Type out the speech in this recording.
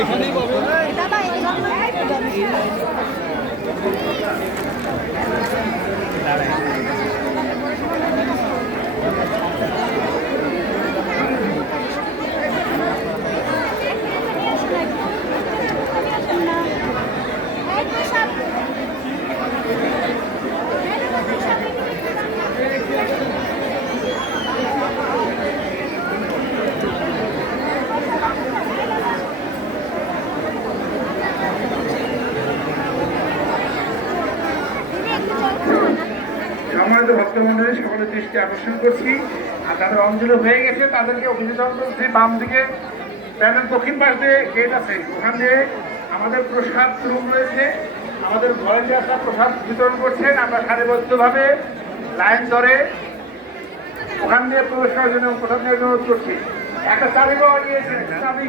এখানেই পাবে সম্মানিত ভক্তমন্ডলী সকলের দৃষ্টি আকর্ষণ করছি আর তাদের অঞ্জলি হয়ে গেছে তাদেরকে অভিযোজন করছি। বাম দিকে প্যানেল দক্ষিণ পাশ দিয়ে গেট আছে, ওখান দিয়ে আমাদের প্রসাদ রুম রয়েছে, আমাদের ভলেন্টিয়াররা প্রসাদ বিতরণ করছেন। আমরা সারিবদ্ধভাবে লাইন ধরে ওখান দিয়ে প্রবেশ করার জন্য প্রসাদ নেওয়ার জন্য করছি। একটা চাবি পাওয়া গিয়েছে, চাবি